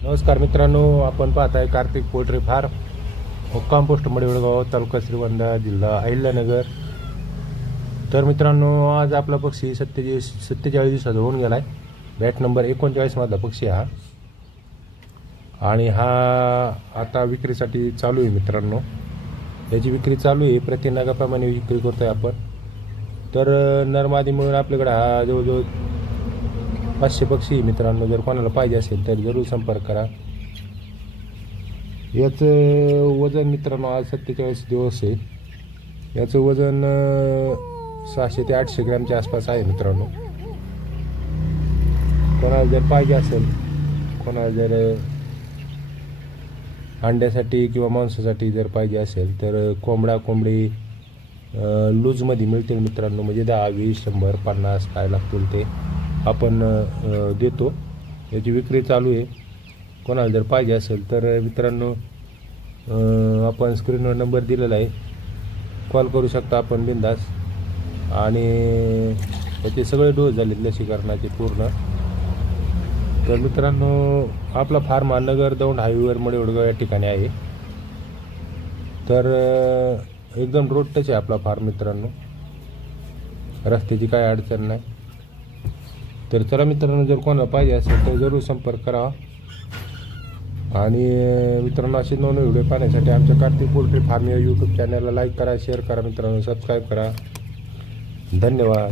नमस्कार मित्रांनो, आपण पाहताय कार्तिक पोल्ट्री फार्म, मुक्काम पोस्ट मडेवळगाव, तालुका श्रीगोंदा, जिल्हा अहिल्यानगर। तर मित्रांनो, आज आपला पक्षी 47 दिवसाचा होऊन गेलाय। बॅट नंबर 39 मधला पक्षी हा, आणि हा आता विक्रीसाठी चालू आहे मित्रांनो। याची विक्री चालू आहे, प्रति नगाप्रमाणे विक्री करतोय आपण। तर नरमादी मिळून आपल्याकडे हा जवळजवळ 500 पक्षी मित्रांनो। जर कोणाला पाहिजे असेल तर जरूर संपर्क करा। याचं वजन मित्रांनो आज 47 दिवस आहे, याचं वजन 600 ते 800 ग्रॅमच्या आसपास आहे मित्रांनो। कोणाला जर पाहिजे असेल, कोणाला जर अंड्यासाठी किंवा मांसासाठी जर पाहिजे असेल तर कोंबडा कोंबडी लूजमध्ये मिळतील मित्रांनो। म्हणजे 10, 20, 100, 50 काय लागतील ते आपण देतो। याची विक्री चालू आहे। कोणाला जर पाहिजे असेल तर मित्रांनो आपण स्क्रीनवर नंबर दिलेला आहे, कॉल करू शकता आपण बिंदास। आणि याचे सगळे डोस झालेत लसीकरणाचे पूर्ण। तर मित्रांनो, आपला फार्म नगर दौंड हायवेवर मडेवळगाव या ठिकाणी आहे। तर एकदम रोड टच आहे आपला फार्म मित्रांनो, रस्त्याची काय अडचण नाही। तर चला मित्रांनो, जर कोणाला पाहिजे असेल तर जरूर संपर्क करा। आणि मित्रांनो, असे नवीन व्हिडिओ पाहण्यासाठी आमच्या कार्तिक पोल्ट्री फार्म या यूट्यूब चॅनलला लाईक करा, शेअर करा मित्रांनो, सबस्क्राईब करा। धन्यवाद।